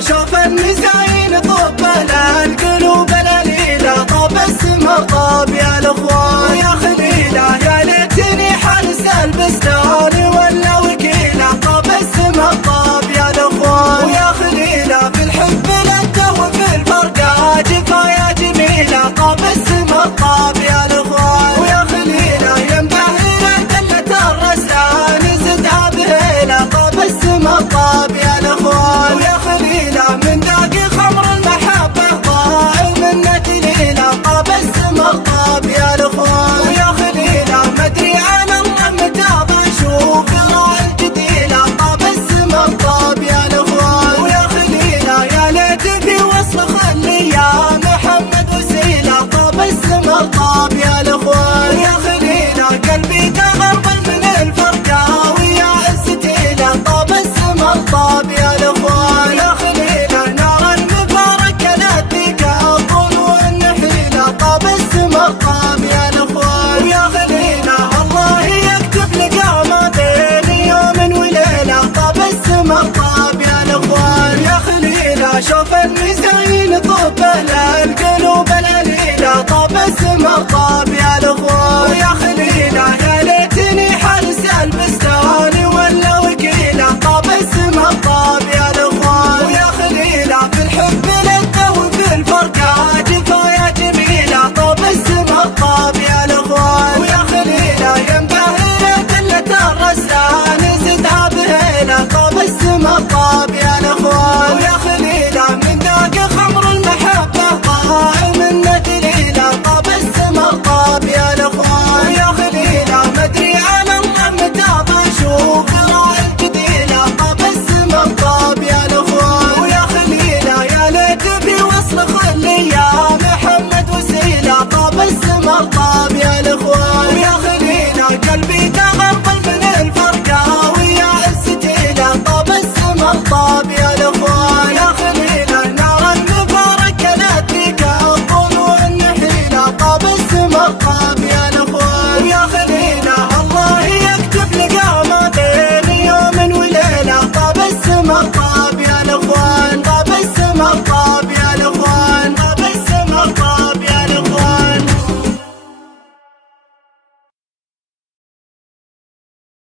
شوف المزاين طب القلوب الأليلة، طاب السما طاب يا الأخوان. ويا خليلة يا ليتني حارس البستان ولا وكيلة، طاب السما طاب يا الأخوان. ويا خليلة في الحب لده وفي الفرقة جفايا جميلة، طاب السما طاب يا الأخوان. ويا خليلة يا مبهلة دلة الرسلان زدها بهيلة، طاب السما طاب يا الأخوان. ويا خليلة من داقي خمر المحبة ضاع منه دليلة، طاب السما طاب يا الأخوان. ويا خليلة مدري عن الله متى بشوف راعي الجديلة، طاب السما طاب يا الأخوان. ويا خليلة يا ليت في وصل خلي يا محمد وسيلة، طاب السما طاب يا الأخوان. ويا خليلة قلبي تغربل من الفرقة ويا عزتيلة، طاب السما طاب يا الأخوان. ويا خليلة نار المفارق لديك الطول والنحيلة، طاب السما طاب يا الأخوان. ويا خليلة الله يكتب لقى ما بين يوم وليلة، طاب السما طاب يا الأخوان. يا خليلة شوف الميزان